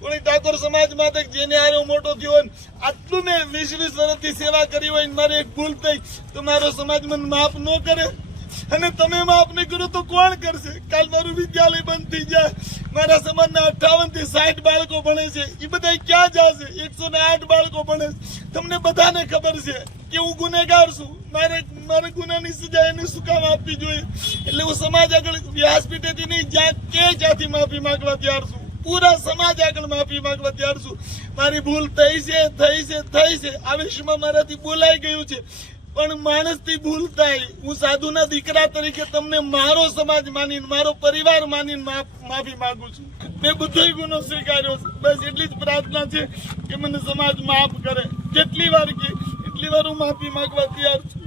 કોઈ ઠાકોર સમાજ માટે જેને હારો મોટો થયો હોય આટલું મેં 20 વર્ષથી સેવા કરી હોય મારે એક ભૂલ થઈ તો મારો સમાજ મને માફ ન કરે અને તમે માફ નહીં કરો તો કોણ કરશે? કાલ મારું વિદ્યાલય બંધ થઈ જાય, મારા સમાજના 58 થી 60 બાળકો ભણે છે, એ બધા ક્યાં જશે? 108 બાળકો ભણે છે. તમને બધાને ખબર છે કે હું ગુનેગાર છું, મારે ગુનાની સજા એને શું કામ આપવી જોઈએ? એટલે હું સમાજ આગળ વ્યાસપીઠેથી નહીં જ્યાંથી માફી માંગવા તૈયાર છું, પૂરા સમાજ આગળ માફી માંગવા તૈયાર છું. મારી ભૂલ થઈ છે આ વિશ્વમાં મારાથી બોલાઈ ગયું છે, પણ માણસથી ભૂલ થાય. હું સાધુના દીકરા તરીકે તમને મારો સમાજ માનીને મારો પરિવાર માનીને માફી માંગુ છું. મેં બધો ગુનો સ્વીકાર્યો છે. બસ એટલી જ પ્રાર્થના છે કે મને સમાજ માફ કરે. જેટલી વાર કે એટલી વાર હું માફી માંગવા તૈયાર છું.